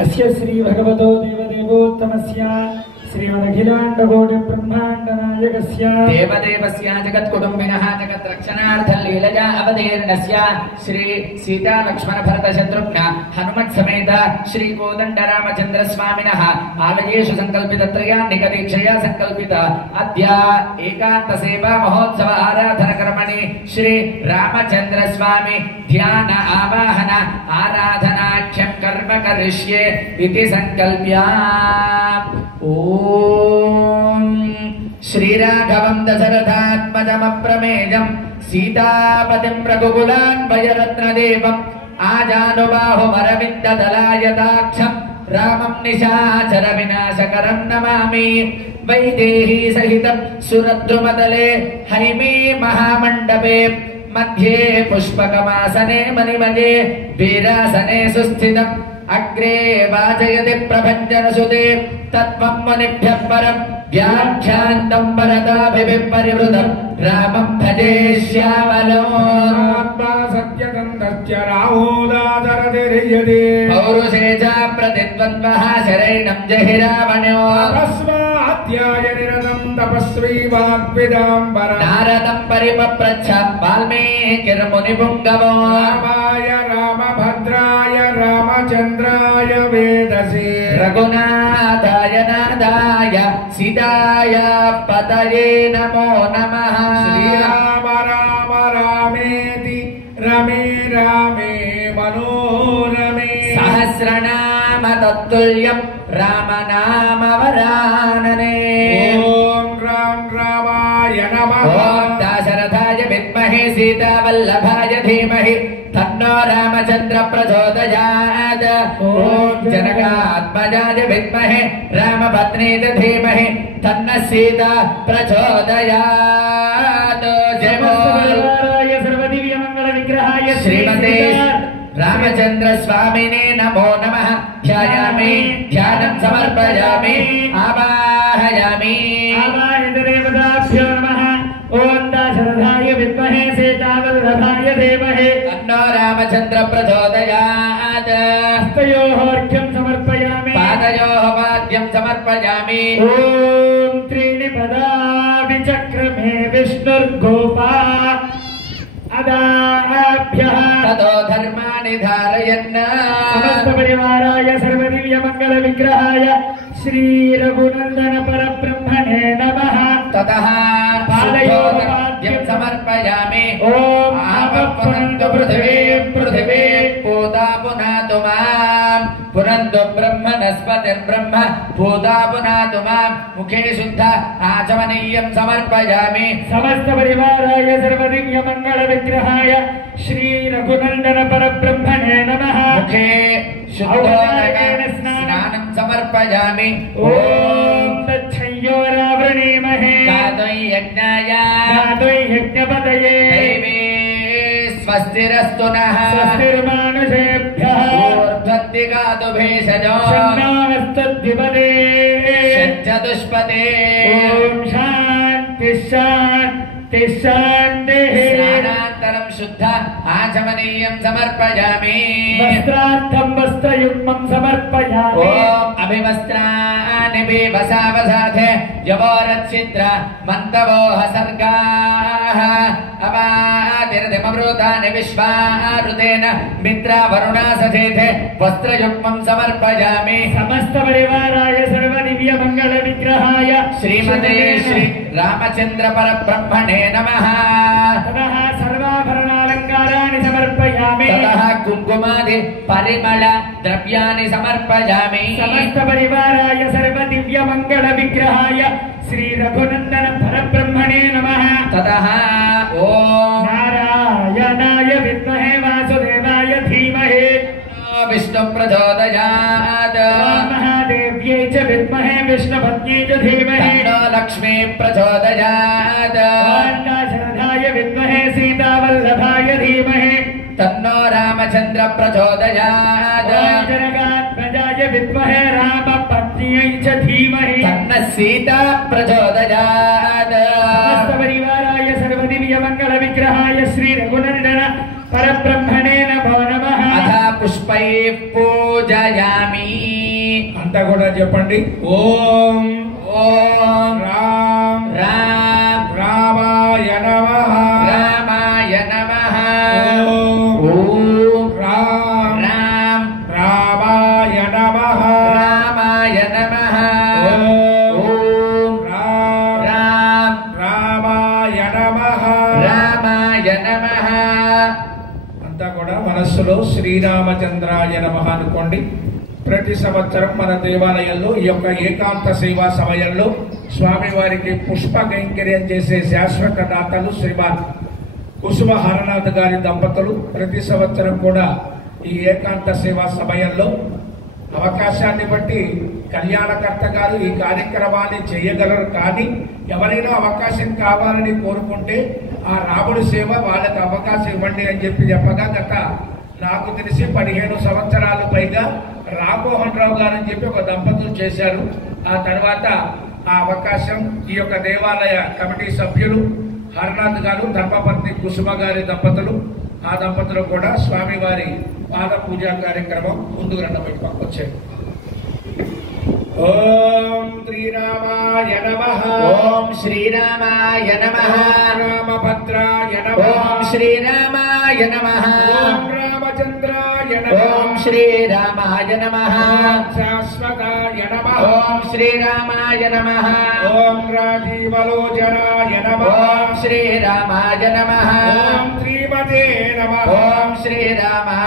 अस्य श्री भगवतो देवदेवोत्तमस्य श्रीमदखिलाण्डकोटि ब्रह्माण्डनायकस्य देवदेवस्य जगत्कुटुम्बिनः जगद्रक्षणार्थं लीलया अवतीर्णस्य श्री सीता लक्ष्मण भरत शत्रुघ्न हनुमत् समेत श्री कोदण्डरामचन्द्र स्वामिनः आलयेषु संकल्पितत्रयान्निकदीक्षया संकल्पित अद्य एकान्त सेवा महोत्सव आराधन कर्मणि श्री रामचन्द्र स्वामी ध्यान आवाहन आराधनाख्यं कर्म करिष्ये इति संकल्प्य ओम श्रीराघवं दशरथात्मजमप्रमेयं सीतापतिं रघुकुलान्वयरत्नदेवम् आजानुबाहुमरविन्ददलायताक्षं रामं निशाचर विनाशकरं नमामि वैदेही सहितं सुरद्रुमतले हैमे महामण्डपे मध्ये पुष्पकमासने मणिमये वीरासने सुस्थितम् अग्रे वाचयति प्रभञ्जनसुते तत्त्वं मुनिभ्यः परं व्याख्यान्तं वरदाभिः परिवृतं रामं भजे श्यामलोऽन्मा सत्यगन्धस्य राहुलादरतिर्यदि पौरुषे च प्रतिद्वन्द्वः शरैणं जहि रावणो तस्माद्याय निरतं तपस्वी वाग्विदाम्बर नारदं परिपप्रच्छ वाल्मीकिर्मुनिपुङ्गवो रामाय रामभद्राय रामचन्द्राय वेदसे रघुनाथाय नाथाय सीताय पतये नमो नमः श्रीराम राम रामेति रमे रामे मनोरमे सहस्रनाम तत्तुल्यं रामनाम वरानने ओम राम रामाय नमः ओम दाशरथाय विद्महे सीतावल्लभाय धीमहि तन्नो रामचन्द्र प्रचोदयात् ओम जनकात्मजाय विद्महे रामपत्नीच धीमहि तन्नः सीता प्रचोदयात् जय बोल सर्वदिव्यमंगल विग्रहाय श्रीमते रामचन्द्र स्वामिने नमो नमः ध्यायामि ध्यानं समर्पयामि आवाहयामि देवताभ्यो नमः ओम दाशरथाय विद्महे सीतावल्लभाय धीमहि तन्नो रामचन्द्र प्रचोदयात् हस्तयोः अर्घ्यं समर्पयामि पादयोः वाद्यं समर्पयामि ओम त्रीणि पदाभि चक्रमे विष्णुर्गोपा अदाभ्यः ततो धर्माणि धारयन् समस्त परिवाराय सर्वदिव्यमंगल विग्रहाय श्री रघुनंदन परब्रह्मणे नमः ततः पादयोः समर्पयामि ओम आपः पुनन्तु पृथिवी पृथिवी पूता पुनातु मां पुनन्तु ब्रह्मणस्पतिर्ब्रह्म पूता पुनातु मां मुखे शुद्ध आचमनीयं समर्पयामि समस्त परिवाराय सर्वदिव्यमंगल विग्रहाय श्री रघुनंदन परब्रह्मणे नमः मुखे शुद्धोदकेन स्नानं समर्पयामि ओम तच्छयोरावृणीमहे गातुं यज्ञाय गातुं यज्ञपतये दैवे स्वस्तिरस्तु नः स्वस्तिर्मानुषेभ्यः ऊर्ध्वत्तिगातु भेषजो षण्णास्तद्विपदे षट्चतुष्पदे ओम शान्ति शान्ति शान्तिः स्नानान्तरं शुद्ध आचमनीयं समर्पयामि वस्त्रार्थं वस्त्रयुग्मं समर्पयामि ओम अभिवस्त्राणि वसावसाधे यवोरच्छिद्र मन्तवोः सर्गाः अवातिर्दिमवृतानि विश्वारुतेन मित्रा वरुणा सचेते वस्त्रयुग्मं समर्पयामि समस्त परिवाराय सर्वदिव्यमंगल विग्रहाय श्रीमते श्री रामचन्द्र परब्रह्मणे नमः ततः सर्वाभरणालङ्काराणि समर्पयामि ततः कुङ्कुमादि परिमल द्रव्याणि समर्पयामि समस्त परिवाराय सर्वदिव्यमंगल विग्रहाय श्री रघुनंदन परब्रह्मणे नमः ततः ओम नारायणाय विद्महे वासुदेवाय धीमहि विष्णु प्रचोदयात् महादेव्यै च विद्महे विष्णुपत्न्यै च धीमहि तन्नो लक्ष्मी प्रचोदयात् दाशरथाय विद्महे सीतावल्लभाय धीमहि तन्नो रामचन्द्र प्रचोदयात् जनकात्मजाय विद्महे रामपत्न्यै च धीमहि तन्नः सीता प्रचोदयात् समस्त परिवाराय सर्वदिव्यमंगल विग्रहाय श्री रघुनंदन परब्रह्म పుష్పైః పూజయామి. అంతా కూడా చెప్పండి. ఓం ఓం రామ్ రామ్ రామాయ నమః. రామాయ నమః. ఓం ఓం రామ్ రామ్ రామాయ నమః. రామాయ నమః. ఓం రామ్ రామ్ రామాయ నమః. రామాయ నమః. అంతా కూడా మనస్సులో శ్రీరామచంద్రాయ నమః అనుకోండి. ప్రతి సంవత్సరం మన దేవాలయంలో ఈ యొక్క ఏకాంత సేవా సమయంలో స్వామివారికి పుష్ప కైంకర్యం చేసే శాశ్వత దాతలు శ్రీమాన్ కుసుమ హరనాథ్ గారి దంపతులు ప్రతి సంవత్సరం కూడా ఈ ఏకాంత సేవా సమయంలో అవకాశాన్ని బట్టి కళ్యాణకర్త గారు ఈ కార్యక్రమాన్ని చేయగలరు. కానీ ఎవరైనా అవకాశం కావాలని కోరుకుంటే ఆ రాముడి సేవ వాళ్ళకి అవకాశం ఇవ్వండి అని చెప్పగా గత నాకు తెలిసి 15 సంవత్సరాలు పైగా రామ్మోహన్ రావు గారు అని చెప్పి ఒక దంపతులు చేశారు. ఆ తర్వాత ఆ అవకాశం ఈ యొక్క దేవాలయ కమిటీ సభ్యులు హరనాథ్ గారు ధర్మపత్ని కుసుమ గారి దంపతులు, ఆ దంపతులు కూడా స్వామివారి పాద పూజా కార్యక్రమం ముందుకు రండి పక్కొచ్చారు. ఓం శ్రీరామాయ నమః. ఓం శ్రీరామాయ నమః. రామభద్రాయ నమః. ఓం శ్రీరామాయ నమః. ఓం రామచంద్రాయ నమః. ఓం శ్రీరామాయ నమః. శాశ్వతాయ నమః. ఓం శ్రీరామాయ నమః. ఓం రాజీవలోచనాయ నమః. ఓం శ్రీరామాయ నమః. ఓం శ్రీమతే నమః. ఓం శ్రీరామాయ